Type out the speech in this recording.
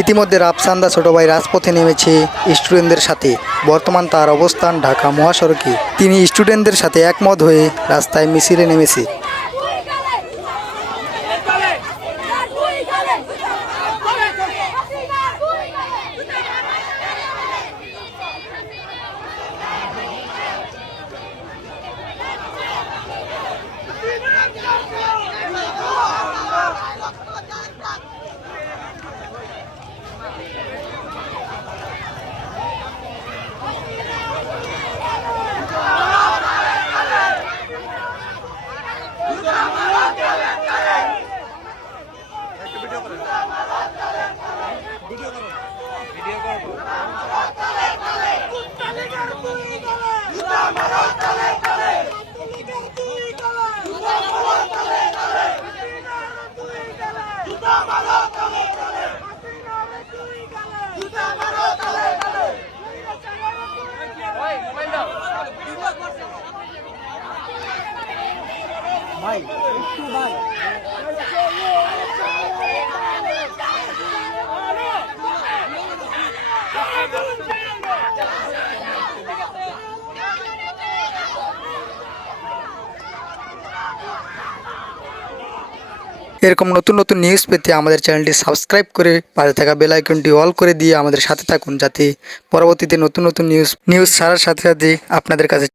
ইতিমধ্যে রাফসান্দা ছোট ভাই রাজপথে নেমেছে স্টুডেন্টদের সাথে। বর্তমান তার অবস্থান ঢাকা মহাসড়কে। তিনি স্টুডেন্টদের সাথে একমত হয়ে রাস্তায় মিছিলে নেমেছে। এরকম নতুন নতুন নিউজ পেতে আমাদের চ্যানেলটি সাবস্ক্রাইব করে পাশে থাকা বেল আইকনটি অল করে দিয়ে আমাদের সাথে থাকুন, যাতে পরবর্তীতে নতুন নতুন নিউজ ছাড়ার সাথে সাথে আপনাদের কাছে